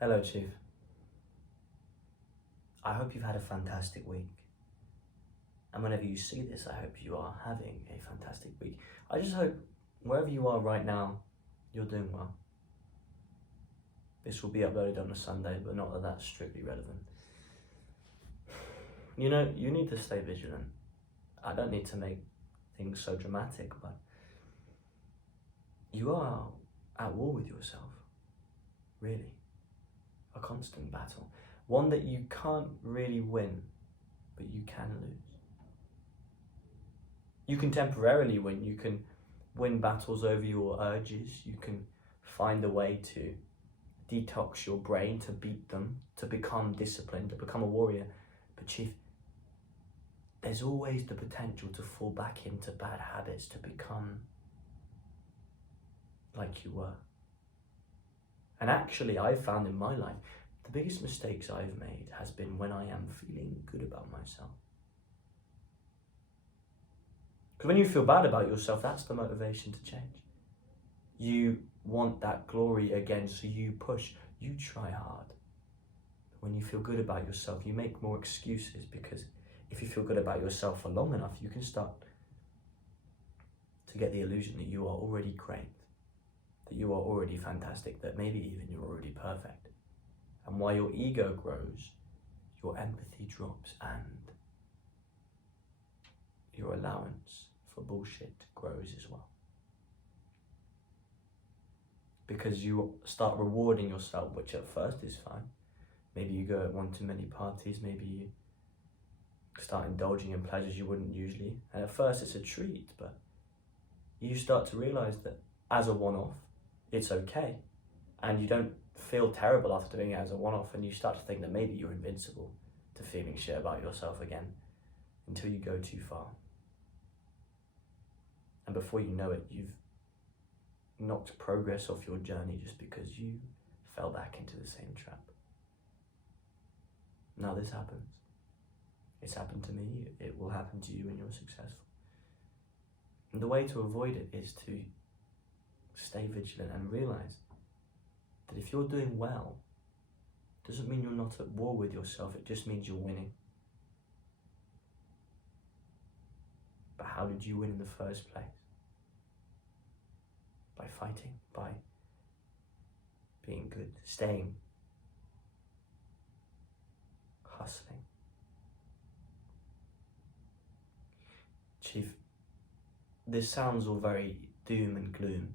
Hello, Chief. I hope you've had a fantastic week. And whenever you see this, I hope you are having a fantastic week. I just hope wherever you are right now, you're doing well. This will be uploaded on a Sunday, but not that that's strictly relevant. You know, you need to stay vigilant. I don't need to make things so dramatic, but you are at war with yourself, really. A constant battle. One that you can't really win, but you can lose. You can temporarily win. You can win battles over your urges. You can find a way to detox your brain, to beat them, to become disciplined, to become a warrior. But Chief, there's always the potential to fall back into bad habits, to become like you were. And actually, I've found in my life, the biggest mistakes I've made has been when I am feeling good about myself. Because when you feel bad about yourself, that's the motivation to change. You want that glory again, so you push, you try hard. When you feel good about yourself, you make more excuses, because if you feel good about yourself for long enough, you can start to get the illusion that you are already great, that you are already fantastic, that maybe even you're already perfect. And while your ego grows, your empathy drops and your allowance for bullshit grows as well. Because you start rewarding yourself, which at first is fine. Maybe you go at one too many parties, maybe you start indulging in pleasures you wouldn't usually. And at first it's a treat, but you start to realize that as a one-off, it's okay. And you don't feel terrible after doing it as a one-off, and you start to think that maybe you're invincible to feeling shit about yourself again, until you go too far. And before you know it, you've knocked progress off your journey just because you fell back into the same trap. Now this happens. It's happened to me, it will happen to you when you're successful. And the way to avoid it is to stay vigilant and realize that if you're doing well, doesn't mean you're not at war with yourself, it just means you're winning. But how did you win in the first place? By fighting, by being good, staying, hustling. Chief, this sounds all very doom and gloom.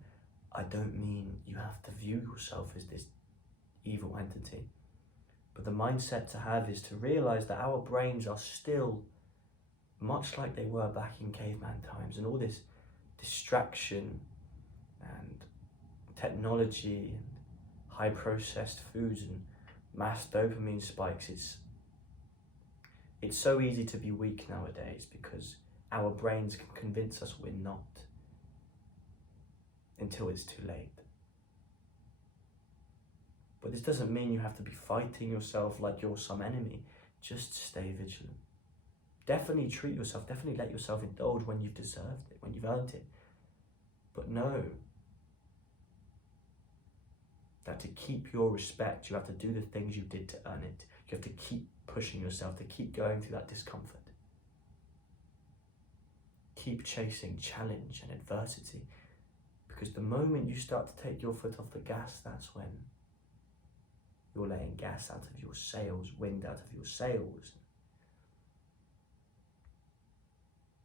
I don't mean you have to view yourself as this evil entity. But the mindset to have is to realize that our brains are still much like they were back in caveman times, and all this distraction and technology and high processed foods and mass dopamine spikes, it's so easy to be weak nowadays because our brains can convince us we're not until it's too late. But this doesn't mean you have to be fighting yourself like you're some enemy. Just stay vigilant. Definitely treat yourself, definitely let yourself indulge when you've deserved it, when you've earned it. But know that to keep your respect, you have to do the things you did to earn it. You have to keep pushing yourself, to keep going through that discomfort. Keep chasing challenge and adversity, because the moment you start to take your foot off the gas, that's when you're letting gas out of your sails, wind out of your sails,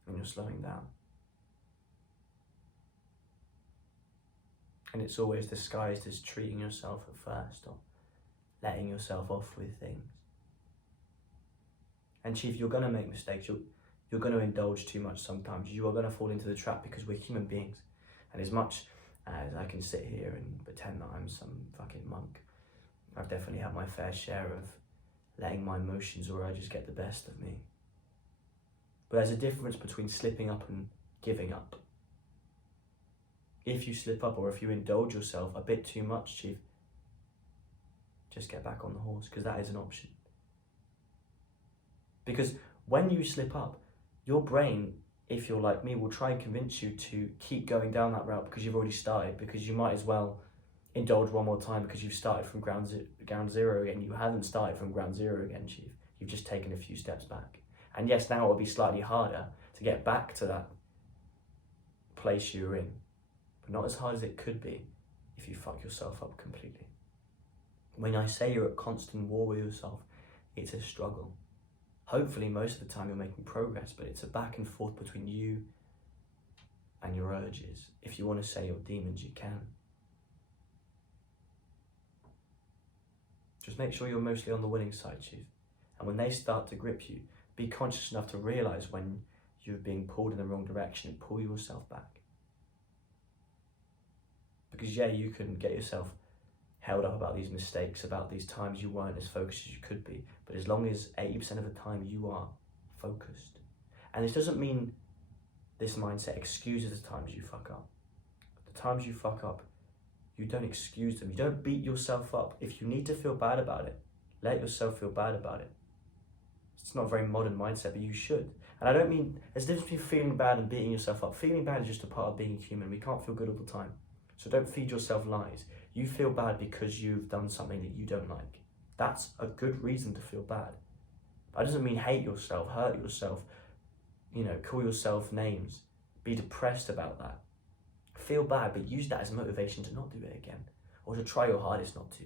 and you're slowing down. And it's always disguised as treating yourself at first, or letting yourself off with things. And Chief, you're going to make mistakes. You're going to indulge too much sometimes. You are going to fall into the trap because we're human beings. And as much as I can sit here and pretend that I'm some fucking monk, I've definitely had my fair share of letting my emotions or urges get the best of me. But there's a difference between slipping up and giving up. If you slip up or if you indulge yourself a bit too much, Chief, just get back on the horse, because that is an option. Because when you slip up, your brain, if you're like me, will try and convince you to keep going down that route because you've already started, because you might as well indulge one more time because you've started from ground zero again. You haven't started from ground zero again, Chief. You've just taken a few steps back. And yes, now it'll be slightly harder to get back to that place you were in, but not as hard as it could be if you fuck yourself up completely. When I say you're at constant war with yourself, it's a struggle. Hopefully most of the time you're making progress, but it's a back and forth between you and your urges. If you want to say your demons, you can. Just make sure you're mostly on the winning side, Chief. And when they start to grip you, be conscious enough to realise when you're being pulled in the wrong direction and pull yourself back. Because yeah, you can get yourself held up about these mistakes, about these times you weren't as focused as you could be, but as long as 80% of the time you are focused. And this doesn't mean this mindset excuses the times you fuck up. The times you fuck up, you don't excuse them. You don't beat yourself up. If you need to feel bad about it, let yourself feel bad about it. It's not a very modern mindset, but you should. And I don't mean, there's a difference between feeling bad and beating yourself up. Feeling bad is just a part of being human. We can't feel good all the time. So don't feed yourself lies. You feel bad because you've done something that you don't like. That's a good reason to feel bad. That doesn't mean hate yourself, hurt yourself, call yourself names. Be depressed about that. Feel bad, but use that as motivation to not do it again, or to try your hardest not to.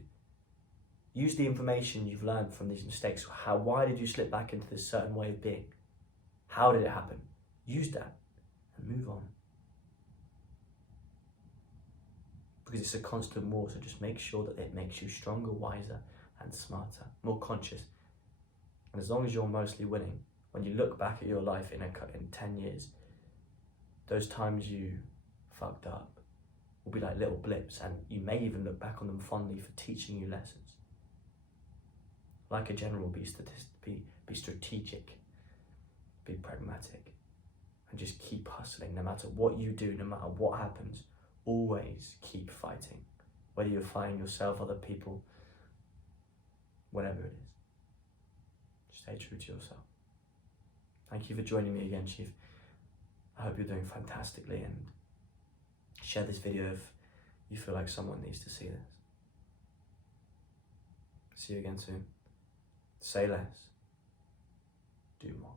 Use the information you've learned from these mistakes. Why did you slip back into this certain way of being? How did it happen? Use that and move on. Because it's a constant war, so just make sure that it makes you stronger, wiser, and smarter, more conscious. And as long as you're mostly winning, when you look back at your life in 10 years, those times you fucked up will be like little blips, and you may even look back on them fondly for teaching you lessons. Like a general, be strategic, be pragmatic, and just keep hustling. No matter what you do, no matter what happens, always keep fighting. Whether you're fighting yourself, other people, whatever it is. Stay true to yourself. Thank you for joining me again, Chief. I hope you're doing fantastically, and share this video if you feel like someone needs to see this. See you again soon. Say less, do more.